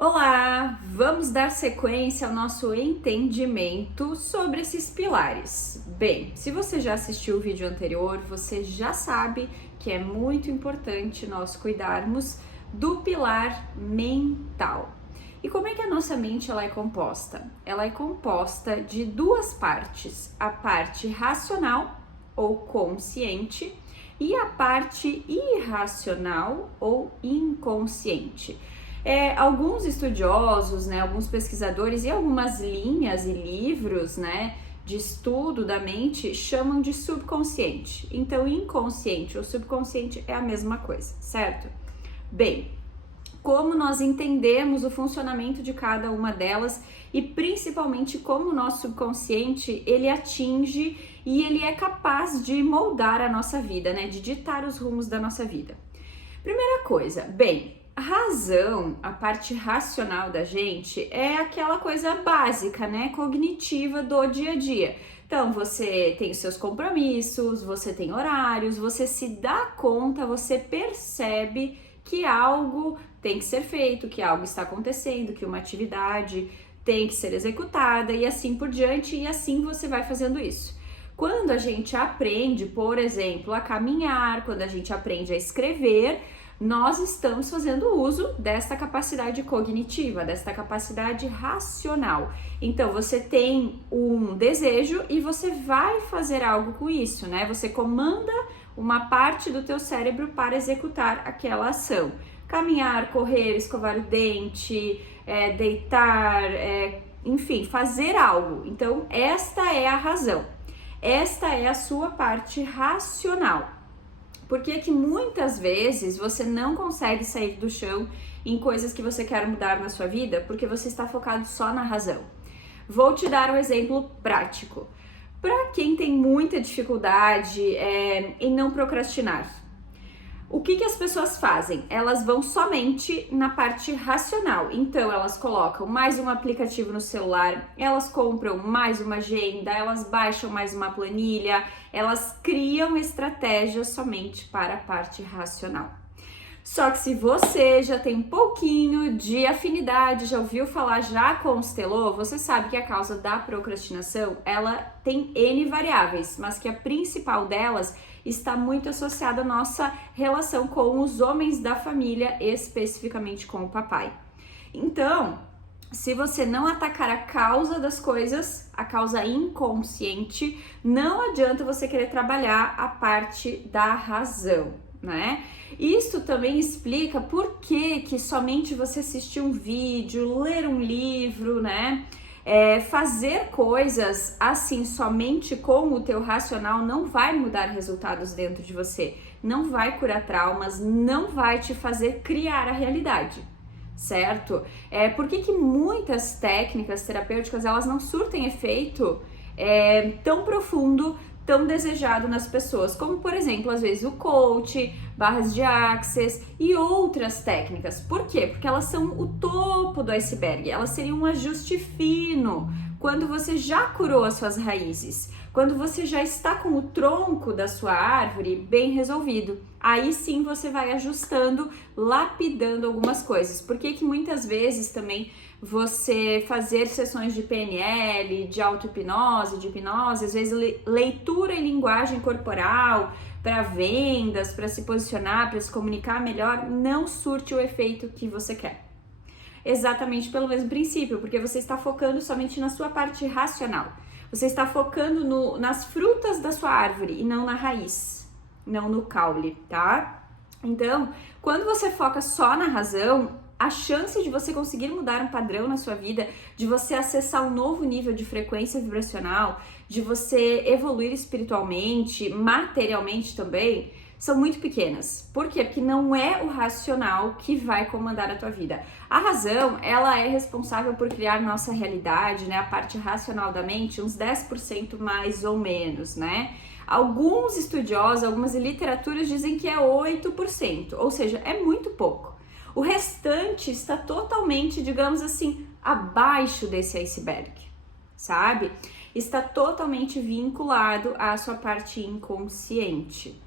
Olá, vamos dar sequência ao nosso entendimento sobre esses pilares. Bem, se você já assistiu o vídeo anterior, você já sabe que é muito importante nós cuidarmos do pilar mental. E como é que a nossa mente ela é composta? Ela é composta de duas partes, a parte racional ou consciente e a parte irracional ou inconsciente. Alguns estudiosos, alguns pesquisadores e algumas linhas e livros, de estudo da mente chamam de subconsciente. Então, inconsciente ou subconsciente é a mesma coisa, certo? Bem, como nós entendemos o funcionamento de cada uma delas e principalmente como o nosso subconsciente ele atinge e ele é capaz de moldar a nossa vida, de ditar os rumos da nossa vida. Primeira coisa, a razão, a parte racional da gente é aquela coisa básica, cognitiva do dia a dia. Então, você tem os seus compromissos, você tem horários, você se dá conta, você percebe que algo tem que ser feito, que algo está acontecendo, que uma atividade tem que ser executada e assim por diante, e assim você vai fazendo isso. Quando a gente aprende, por exemplo, a caminhar, quando a gente aprende a escrever, nós estamos fazendo uso desta capacidade cognitiva, desta capacidade racional. Então, você tem um desejo e você vai fazer algo com isso, Você comanda uma parte do teu cérebro para executar aquela ação. Caminhar, correr, escovar o dente, deitar, enfim, fazer algo. Então, esta é a razão. Esta é a sua parte racional. Por que muitas vezes você não consegue sair do chão em coisas que você quer mudar na sua vida? Porque você está focado só na razão. Vou te dar um exemplo prático. Para quem tem muita dificuldade em não procrastinar, o que as pessoas fazem? Elas vão somente na parte racional. Então, elas colocam mais um aplicativo no celular, elas compram mais uma agenda, elas baixam mais uma planilha, elas criam estratégias somente para a parte racional. Só que se você já tem um pouquinho de afinidade, já ouviu falar, já constelou, você sabe que a causa da procrastinação, ela tem N variáveis, mas que a principal delas está muito associada à nossa relação com os homens da família, especificamente com o papai. Então, se você não atacar a causa das coisas, a causa inconsciente, não adianta você querer trabalhar a parte da razão, Isso também explica por que somente você assistir um vídeo, ler um livro, fazer coisas assim somente com o teu racional não vai mudar resultados dentro de você, não vai curar traumas, não vai te fazer criar a realidade, certo? Por que muitas técnicas terapêuticas elas não surtem efeito tão profundo, tão desejado nas pessoas, como por exemplo, às vezes o coach, barras de access e outras técnicas. Por quê? Porque elas são o topo do iceberg, elas seriam um ajuste fino quando você já curou as suas raízes, quando você já está com o tronco da sua árvore bem resolvido. Aí sim você vai ajustando, lapidando algumas coisas. Por que muitas vezes também você fazer sessões de PNL, de auto-hipnose, de hipnose, às vezes leitura e linguagem corporal para vendas, para se posicionar, para se comunicar melhor, não surte o efeito que você quer. Exatamente pelo mesmo princípio, porque você está focando somente na sua parte racional. Você está focando nas frutas da sua árvore e não na raiz, não no caule, tá? Então, quando você foca só na razão, a chance de você conseguir mudar um padrão na sua vida, de você acessar um novo nível de frequência vibracional, de você evoluir espiritualmente, materialmente também, são muito pequenas. Por quê? Porque não é o racional que vai comandar a tua vida. A razão, ela é responsável por criar nossa realidade, a parte racional da mente, uns 10% mais ou menos, Alguns estudiosos, algumas literaturas dizem que é 8%, ou seja, é muito pouco. O restante está totalmente, digamos assim, abaixo desse iceberg, sabe? Está totalmente vinculado à sua parte inconsciente,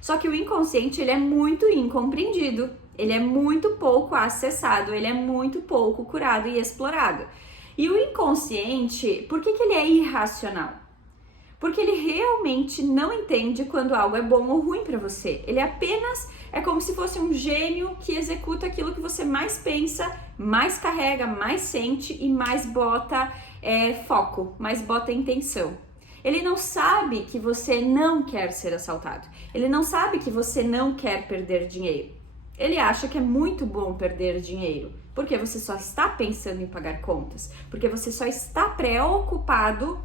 Só que o inconsciente, ele é muito incompreendido Ele é muito pouco acessado, ele é muito pouco curado e explorado. E o inconsciente, por que ele é irracional? Porque ele realmente não entende quando algo é bom ou ruim para você. Ele apenas é como se fosse um gênio que executa aquilo que você mais pensa, mais carrega, mais sente e mais bota foco, mais bota intenção. Ele não sabe que você não quer ser assaltado. Ele não sabe que você não quer perder dinheiro. Ele acha que é muito bom perder dinheiro, porque você só está pensando em pagar contas, porque você só está preocupado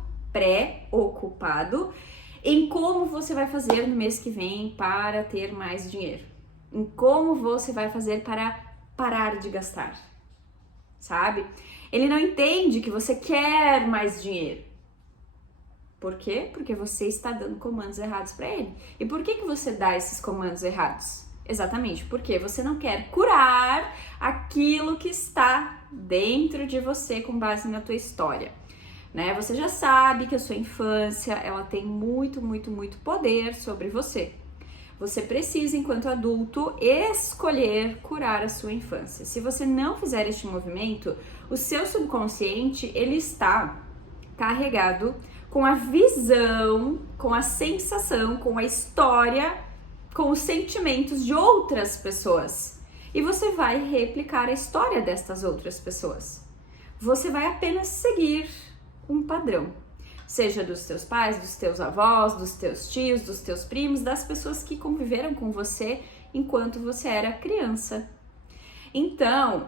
em como você vai fazer no mês que vem para ter mais dinheiro, em como você vai fazer para parar de gastar, sabe? Ele não entende que você quer mais dinheiro. Por quê? Porque você está dando comandos errados para ele. E por que você dá esses comandos errados? Exatamente porque você não quer curar aquilo que está dentro de você com base na tua história. Né? Você já sabe que a sua infância, ela tem muito poder sobre você. Você precisa, enquanto adulto, escolher curar a sua infância. Se você não fizer este movimento, o seu subconsciente, ele está carregado com a visão, com a sensação, com a história, com os sentimentos de outras pessoas. E você vai replicar a história destas outras pessoas. Você vai apenas seguir um padrão, seja dos teus pais, dos teus avós, dos teus tios, dos teus primos, das pessoas que conviveram com você enquanto você era criança. Então,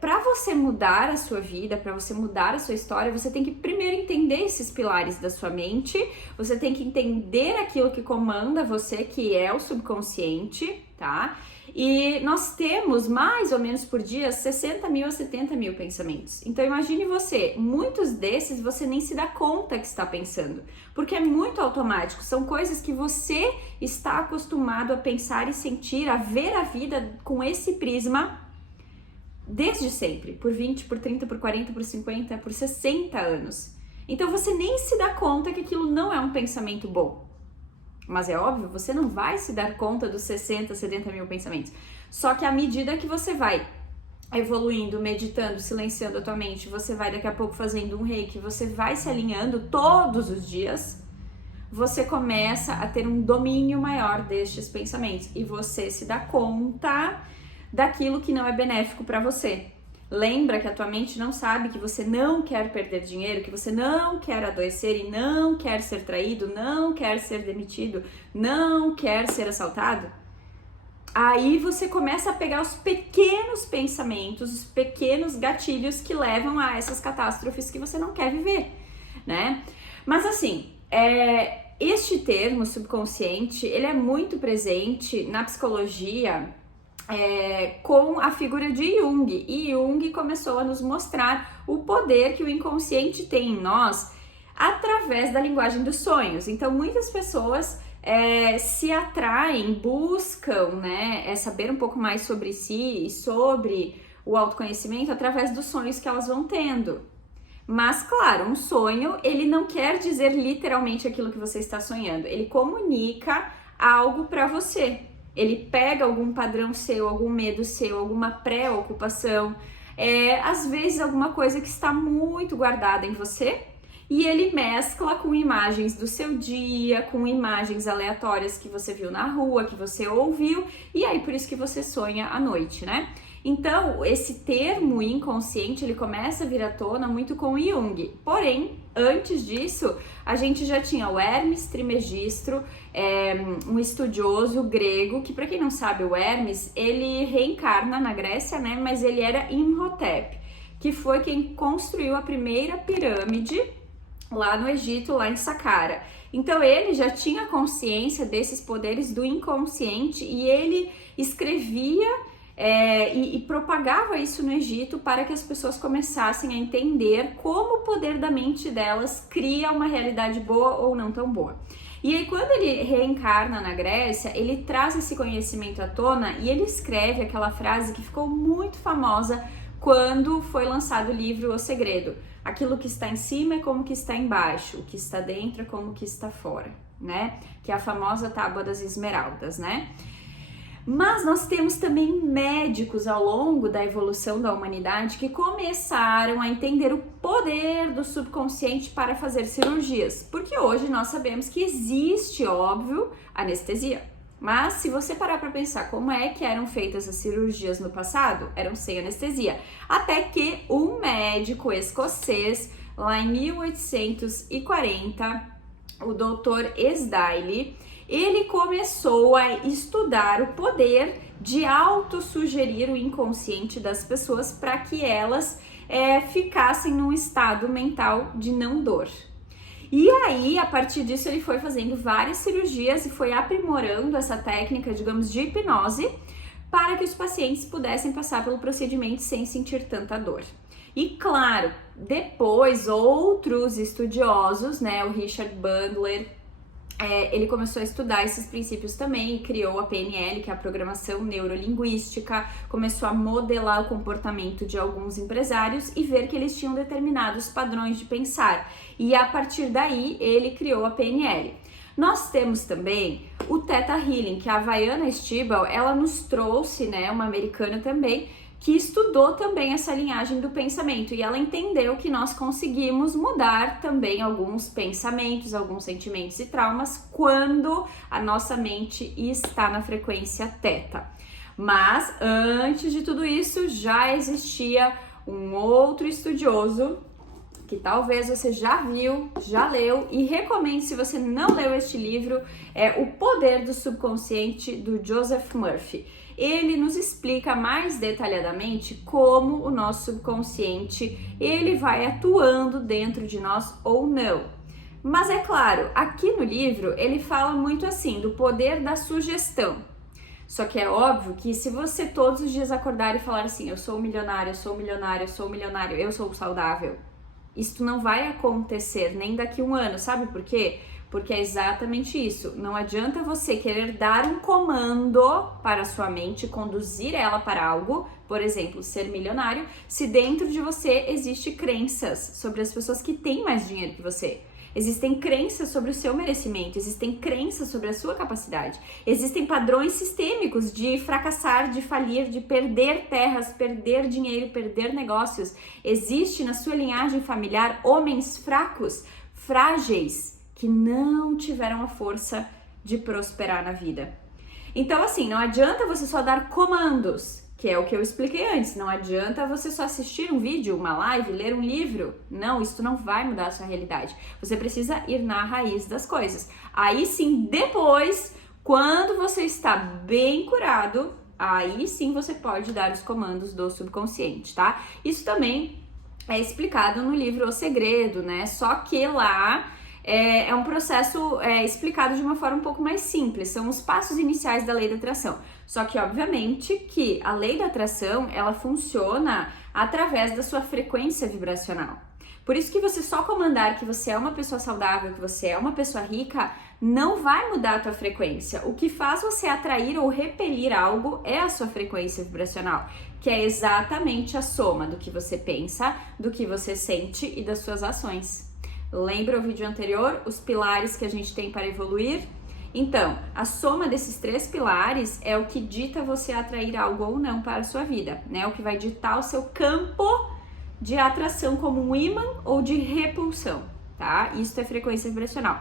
para você mudar a sua vida, para você mudar a sua história, você tem que primeiro entender esses pilares da sua mente, você tem que entender aquilo que comanda você, que é o subconsciente, tá? E nós temos mais ou menos por dia 60 mil a 70 mil pensamentos. Então imagine você, muitos desses você nem se dá conta que está pensando, porque é muito automático, são coisas que você está acostumado a pensar e sentir, a ver a vida com esse prisma desde sempre, por 20, por 30, por 40, por 50, por 60 anos. Então você nem se dá conta que aquilo não é um pensamento bom. Mas é óbvio, você não vai se dar conta dos 60, 70 mil pensamentos. Só que à medida que você vai evoluindo, meditando, silenciando a tua mente, você vai daqui a pouco fazendo um reiki, você vai se alinhando todos os dias, você começa a ter um domínio maior destes pensamentos e você se dá conta daquilo que não é benéfico para você. Lembra que a tua mente não sabe que você não quer perder dinheiro, que você não quer adoecer e não quer ser traído, não quer ser demitido, não quer ser assaltado? Aí você começa a pegar os pequenos pensamentos, os pequenos gatilhos que levam a essas catástrofes que você não quer viver, né? Mas assim, este termo subconsciente, ele é muito presente na psicologia, com a figura de Jung, e Jung começou a nos mostrar o poder que o inconsciente tem em nós através da linguagem dos sonhos. Então muitas pessoas se atraem, buscam, né, saber um pouco mais sobre si e sobre o autoconhecimento através dos sonhos que elas vão tendo. Mas claro, um sonho, ele não quer dizer literalmente aquilo que você está sonhando, ele comunica algo para você. Ele pega algum padrão seu, algum medo seu, alguma preocupação, às vezes alguma coisa que está muito guardada em você, e ele mescla com imagens do seu dia, com imagens aleatórias que você viu na rua, que você ouviu, e aí por isso que você sonha à noite, né? Então, esse termo inconsciente, ele começa a vir à tona muito com Jung. Porém, antes disso, a gente já tinha o Hermes Trismegisto, um estudioso grego, que para quem não sabe, o Hermes, ele reencarna na Grécia, né? Mas ele era Imhotep, que foi quem construiu a primeira pirâmide lá no Egito, lá em Saqqara. Então ele já tinha consciência desses poderes do inconsciente e ele escrevia e propagava isso no Egito para que as pessoas começassem a entender como o poder da mente delas cria uma realidade boa ou não tão boa. E aí quando ele reencarna na Grécia, ele traz esse conhecimento à tona e ele escreve aquela frase que ficou muito famosa quando foi lançado o livro O Segredo. Aquilo que está em cima é como que está embaixo, o que está dentro é como que está fora, né? Que é a famosa Tábua das Esmeraldas, né? Mas nós temos também médicos ao longo da evolução da humanidade que começaram a entender o poder do subconsciente para fazer cirurgias, porque hoje nós sabemos que existe, óbvio, anestesia. Mas se você parar para pensar como é que eram feitas as cirurgias no passado, eram sem anestesia. Até que um médico escocês, lá em 1840, o Dr. Esdaile, ele começou a estudar o poder de autossugerir o inconsciente das pessoas para que elas ficassem num estado mental de não dor. E aí, a partir disso, ele foi fazendo várias cirurgias e foi aprimorando essa técnica, digamos, de hipnose para que os pacientes pudessem passar pelo procedimento sem sentir tanta dor. E claro, depois outros estudiosos, né, o Richard Bandler, ele começou a estudar esses princípios também e criou a PNL, que é a Programação Neurolinguística, começou a modelar o comportamento de alguns empresários e ver que eles tinham determinados padrões de pensar. E a partir daí, ele criou a PNL. Nós temos também o Theta Healing, que a Vianna Stibal, ela nos trouxe, né, uma americana também, que estudou também essa linhagem do pensamento e ela entendeu que nós conseguimos mudar também alguns pensamentos, alguns sentimentos e traumas quando a nossa mente está na frequência Theta. Mas antes de tudo isso já existia um outro estudioso que talvez você já viu, já leu e recomendo, se você não leu este livro, é O Poder do Subconsciente, do Joseph Murphy. Ele nos explica mais detalhadamente como o nosso subconsciente ele vai atuando dentro de nós ou não. Mas é claro, aqui no livro ele fala muito assim do poder da sugestão. Só que é óbvio que se você todos os dias acordar e falar assim, eu sou milionário, eu sou milionário, eu sou milionário, eu sou saudável, isso não vai acontecer nem daqui a um ano, sabe por quê? Porque é exatamente isso. Não adianta você querer dar um comando para a sua mente, conduzir ela para algo, por exemplo, ser milionário, se dentro de você existe crenças sobre as pessoas que têm mais dinheiro que você. Existem crenças sobre o seu merecimento, existem crenças sobre a sua capacidade, existem padrões sistêmicos de fracassar, de falir, de perder terras, perder dinheiro, perder negócios. Existe na sua linhagem familiar homens fracos, frágeis, que não tiveram a força de prosperar na vida. Então, assim, não adianta você só dar comandos, que é o que eu expliquei antes. Não adianta você só assistir um vídeo, uma live, ler um livro. Não, isso não vai mudar a sua realidade. Você precisa ir na raiz das coisas. Aí sim, depois, quando você está bem curado, aí sim você pode dar os comandos do subconsciente, tá? Isso também é explicado no livro O Segredo, né? Só que lá é um processo explicado de uma forma um pouco mais simples, são os passos iniciais da lei da atração. Só que, obviamente, que a lei da atração, ela funciona através da sua frequência vibracional. Por isso que você só comandar que você é uma pessoa saudável, que você é uma pessoa rica, não vai mudar a tua frequência. O que faz você atrair ou repelir algo é a sua frequência vibracional, que é exatamente a soma do que você pensa, do que você sente e das suas ações. Lembra o vídeo anterior, os pilares que a gente tem para evoluir? Então, a soma desses 3 pilares é o que dita você atrair algo ou não para a sua vida, né? O que vai ditar o seu campo de atração como um ímã ou de repulsão, tá? Isso é frequência vibracional.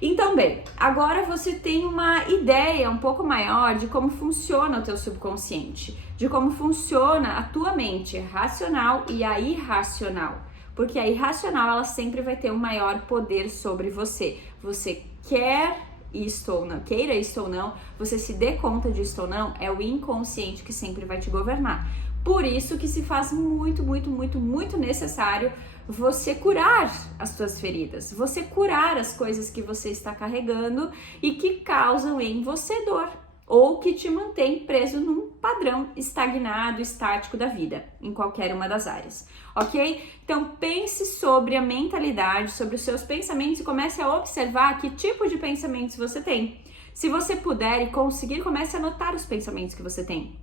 Então, bem, agora você tem uma ideia um pouco maior de como funciona o teu subconsciente, de como funciona a tua mente racional e a irracional. Porque a irracional, ela sempre vai ter um maior poder sobre você. Você quer isto ou não, queira isto ou não, você se dê conta disso ou não, é o inconsciente que sempre vai te governar. Por isso que se faz muito, muito, muito, muito necessário você curar as suas feridas, você curar as coisas que você está carregando e que causam em você dor, ou que te mantém preso num padrão estagnado, estático da vida, em qualquer uma das áreas, ok? Então pense sobre a mentalidade, sobre os seus pensamentos e comece a observar que tipo de pensamentos você tem. Se você puder e conseguir, comece a anotar os pensamentos que você tem.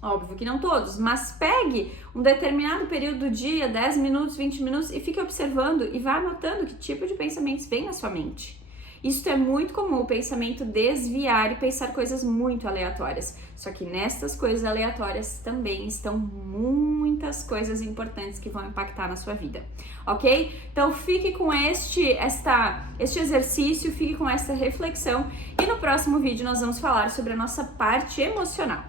Óbvio que não todos, mas pegue um determinado período do dia, 10 minutos, 20 minutos, e fique observando e vá anotando que tipo de pensamentos vem na sua mente. Isso é muito comum, o pensamento desviar e pensar coisas muito aleatórias. Só que nestas coisas aleatórias também estão muitas coisas importantes que vão impactar na sua vida, ok? Então fique com este exercício, fique com esta reflexão e no próximo vídeo nós vamos falar sobre a nossa parte emocional.